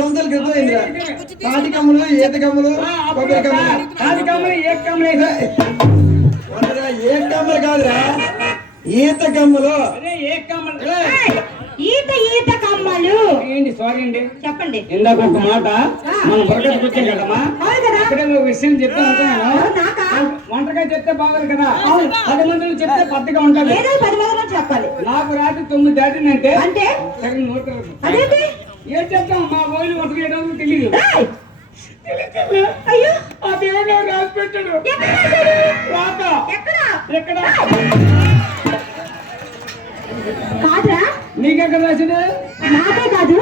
సంవత్సరాల క్రితం అయిందిరా. తాటి కమ్మలు ఈత కమ్మలు కొబ్బరి కమ్మలు. తాటి కమ్మలు ఏ కమ్మలు ఏ కమ్మలు కాదురా. ఈత కమ్మలు. అదే ఏ కమ్మలు. ఏయ్, ఈత ఈత కమ్మలు. ఏంటి సారీ అండి? చెప్పండి. ఇందాక ఒక మాట మనం వచ్చాం కదమ్మా? ఒక విషయం అనుకున్నాను నాకా? వంటగా చెప్తే బాగోదు కదా. పది మందిని చెప్తే పద్ధతిగా ఉంటది. పది చెప్పాలి. నాకు రాత్రి తొమ్మిది దాటిందంటే అంటే? సగం నోట్ అదేంటి? ఏం చెప్తాం మా ఊళ్ళు వసగేయడం తెలియదు. అయ్యో! ఆ దేవుడు రాసి పెట్టాడు? రాత. ఎక్కడ? కాదురా. నీకెక్కడ రాసాడు నాకే కాదు.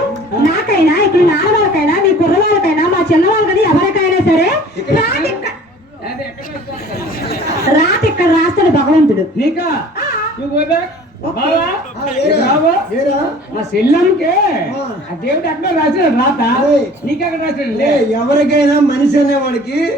నాకైనా ఇక్కడ నాన్న వాళ్ళకైనా మీ కుర్ర వాళ్ళకైనా మా చిన్న వాళ్ళకైనా ఎవరికైనా సరే రాత ఇక్కడ. రాస్తాడు భగవంతుడు. నీకా? నువ్వు పోదా ఆ, మా దేవుడు ఎక్కడ రాశాడు రాత. నీకెక్కడ రాశాడు ఏ, ఎవరికైనా మనిషి అనేవాడికి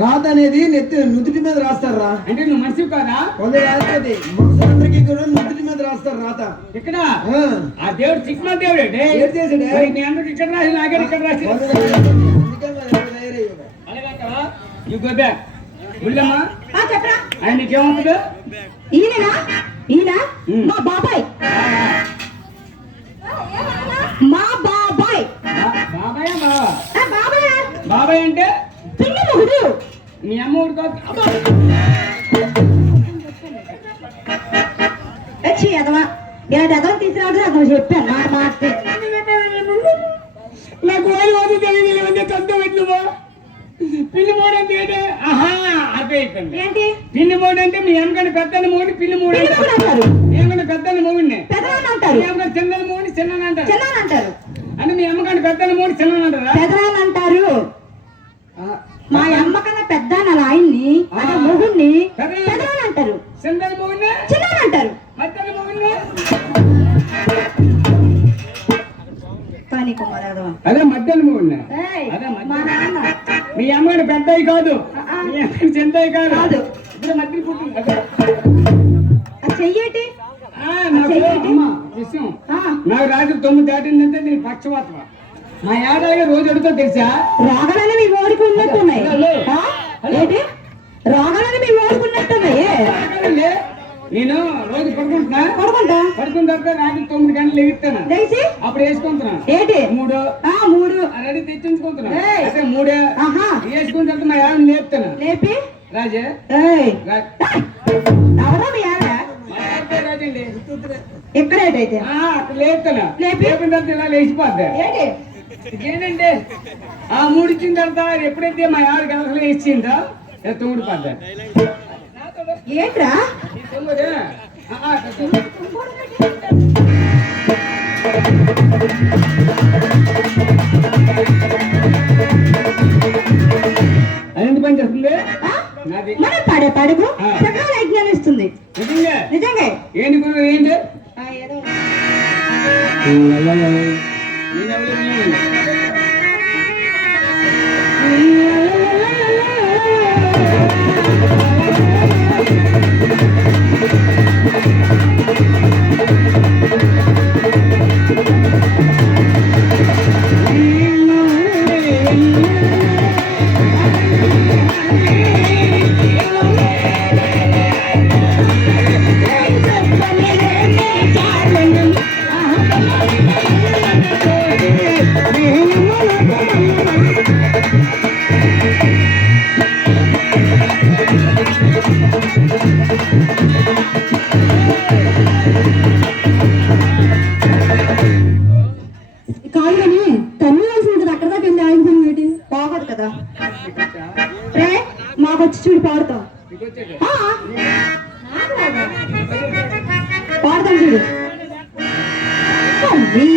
రాత అనేది నెత్తి నుదుటి మీద రాస్తారా? అంటే నువ్వు మనిషి కాదా? కొందరు రాస్తుంది మనుషులందరికీ కూడా నుదుటి మీద రాస్తారు రాత. ఇక్కడ ఆ, ఆ దేవుడు చిక్మ దేవుడు. అంటే ఏం చేశాడే? మరి నీ అందరికి ఇక్కడ రాసి నాకే ఇక్కడ రాసి? యు గో బ్యాక్ బుల్లమ్మ ఆ, చెప్పరా. ఆయన నీకేమవుతుంది? ఈయననా? ఈయన. మా బాబాయ్. మా బాబాయ్. బాబాయ్ బాబాయ్? అంటే? పిన్ని మొగుడు. మీ అమ్మ ఊరు కాదు వచ్చి ఎదవా ఇలా ఎదవ తీసుకురావడం అతను చెప్పాను నా మాట. నాకు ఓడి ఓడి తెలియదు పిల్లి మోడు అంటే ఏంటి ఆహా అదే అయిపోయింది. ఏంటి? పిల్లి మోడు అంటే మీ అమ్మగారి పెద్దని మోడి పిల్లి మోడు అంటారు. ఏమన్నా పెద్దని మోడిని. అంటారు. అమ్మగారు చిన్నది మోడి చిన్న అంటారు. చిన్నాన్న అంటారు. అంటే మీ అమ్మగారి పెద్దని మోడి చిన్న అంటారా? పెదనాన్న అంటారు. మా అమ్మ కన్నా పెద్ద నా ఆయన్ని అదే. పెదనాన్న అంటారు. చిన్నది మోడిని? చిన్నాన్న అంటారు. కుమార్ ఎదవ అదే మోడిని. ఏయ్, అదే నాన్న. మీ అమ్మగారి పెద్దవి కాదు. కాదు. ఇప్పుడు పుట్టింది చెయ్యేటి? ఆ, నాకు విషయం. రాత్రి తొమ్మిది దాటిందంటే నేను పక్షవాతమా మా యాదయ్య రోజు అడుగుతా తెలుసా? రోగాలన్నీ మీ ఓడికి ఉన్నట్టున్నాయి? ఏంటి? రోగాలన్నీ మీ ఓడికి ఉన్నట్టున్నాయి. నేను రోజు పడుకుంటున్నా. పడుకుంటా? పడుకున్న తర్వాత రాత్రి తొమ్మిది గంటలు ఎగుతాను అప్పుడు వేసుకుంటున్నా. ఏంటి? మూడు. ఆ మూడు. రెడీ తెచ్చుకుంటున్నా. అయితే మూడే. ఆహా. వేసుకున్న తర్వాత మా యాదని లేపుతాను లేపి. రాజే. ఎవరో మీ యాదయ్య రాజండి. ఇక్కడ ఏంటైతే ఆ, అక్కడ లేపుతాను లేపి? లేపిన తర్వాత ఇలా లేచిపోద్ది. ఏంటి? ఆ మూడు ఇచ్చిన తర్వాత ఎప్పుడైతే మా ఆవిడకి అసలు ఇచ్చిందో తొమ్మిది పడ్డా ఏంట్రా? తొమ్మిది ఆ, ఆ, తొమ్మిది. అది ఎందుకు పని చేస్తుంది? మనం పాడే పాడుకు. సకాల యజ్ఞాలు ఇస్తుంది. నిజంగా? నిజంగా. ఏంటి గురువు ఏంటి? ఏదో కదా? రే మాకు వచ్చి చూడు పాడుతాం. మీకు పాడతాం చూడు. అన్నీ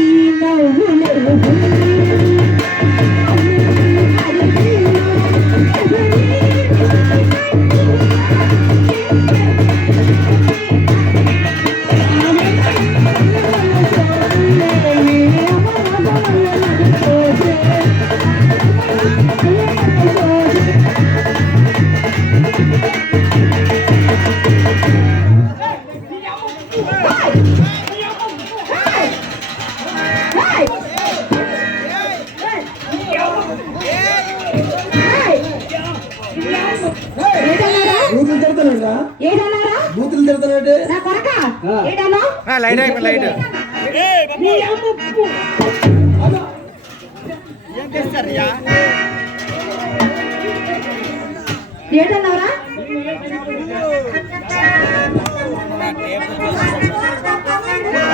తిడతానంట ఏడన్నారా బూతులు తిడతానంటే నా కొరక? ఆ. ఏడన్నా లైట్ అయిపోయి లైట్ నీ అమ్మ పు. ఏడన్నారా